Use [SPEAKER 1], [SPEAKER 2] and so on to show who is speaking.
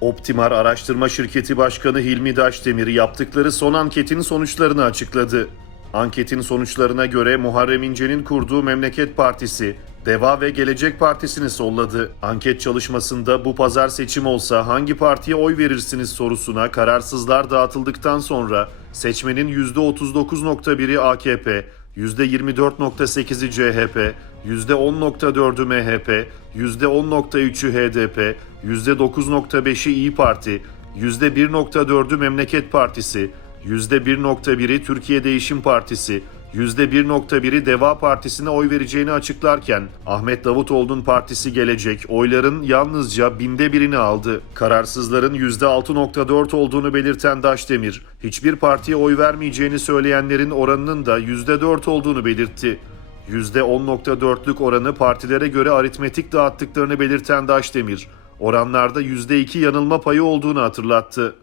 [SPEAKER 1] Optimar Araştırma Şirketi Başkanı Hilmi Daşdemir yaptıkları son anketin sonuçlarını açıkladı. Anketin sonuçlarına göre Muharrem İnce'nin kurduğu Memleket Partisi, Deva ve Gelecek Partisi'ni solladı. Anket çalışmasında bu pazar seçim olsa hangi partiye oy verirsiniz sorusuna kararsızlar dağıtıldıktan sonra seçmenin %39.1'i AKP, %24.8'i CHP, %10.4'ü MHP, %10.3'ü HDP, %9.5'i İyi Parti, %1.4'ü Memleket Partisi, %1.1'i Türkiye Değişim Partisi, %1.1'i Deva Partisi'ne oy vereceğini açıklarken Ahmet Davutoğlu'nun partisi gelecek oyların yalnızca binde birini aldı. Kararsızların %6.4 olduğunu belirten Daşdemir, hiçbir partiye oy vermeyeceğini söyleyenlerin oranının da %4 olduğunu belirtti. %10.4'lük oranı partilere göre aritmetik dağıttıklarını belirten Daşdemir, oranlarda %2 yanılma
[SPEAKER 2] payı olduğunu hatırlattı.